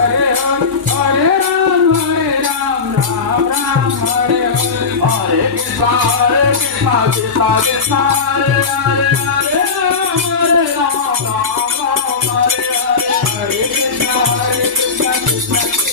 Hare Hare Ram, Ram Ram, Hare Hare. Hare Krishna, Krishna Krishna, Hare Hare, Hare Ram, Ram Ram, Hare Hare. Hare Krishna, Krishna Krishna.